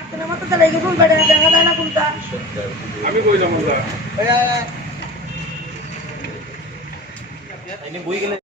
আপনার মতো তো লেগে ফোন করে দেখা যায় না কোনটা আমি কই যাবো যা এনে বই গেলে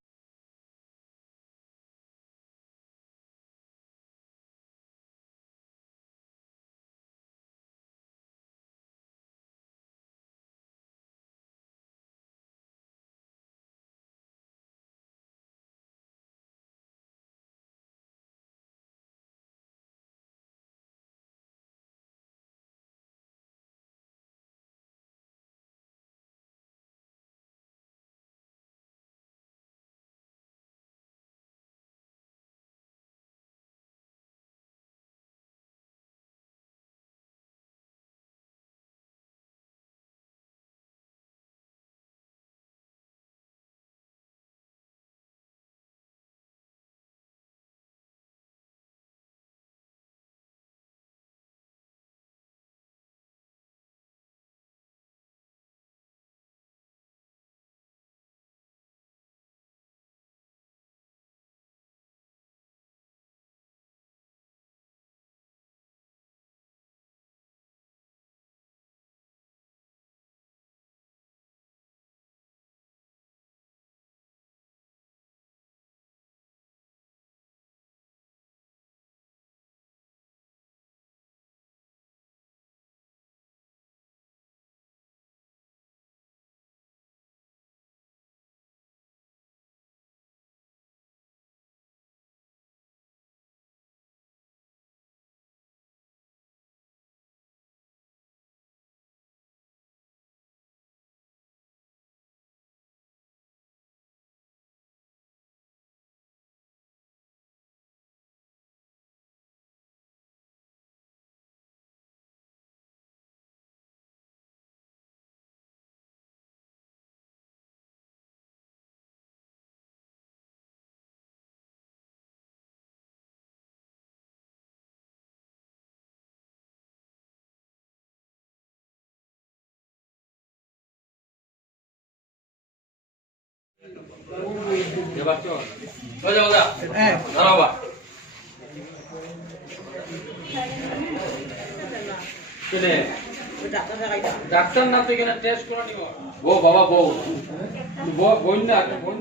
ডাক্তার না তো এখানে টেস্ট করে নিব ও বাবা বউ বোন না বোন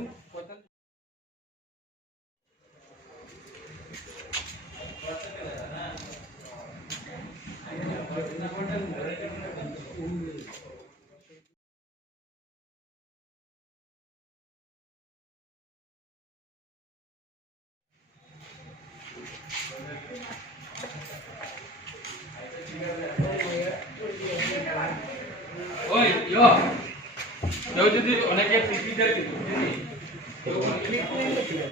ওই ইয়ো যদি অনেকে পিপি দেয়